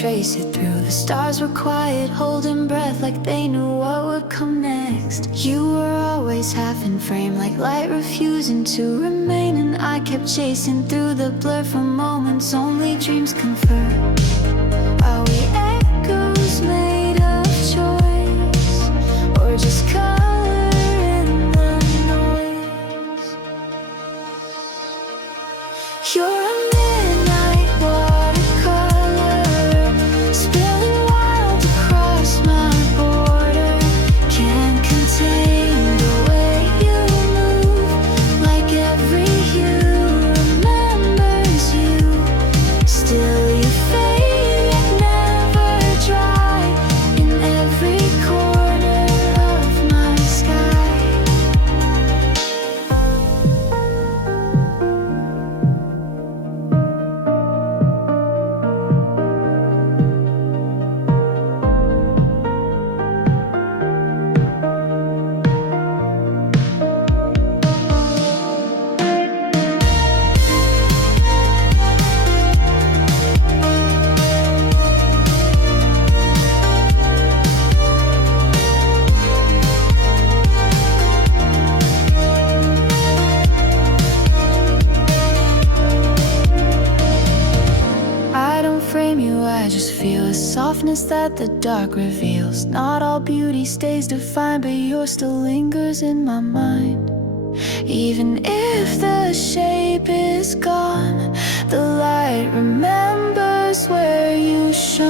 trace it through. The stars were quiet, holding breath like they knew what would come next. You were always half in frame, like light refusing to remain. And I kept chasing through the blur for moments only dreams confirm. Are we echoes made of choice, or just color in the noise? You're a midnight watercolor, spilling wild across my border. Can't contain the way you move, like every hue remembers you. Still you fade and never dry, in every corner of my sky. I don't frame you, I just feel a softness that the dark reveals. Not all beauty stays defined, but yours still lingers in my mind. Even if the shape is gone, the light remembers where you shone.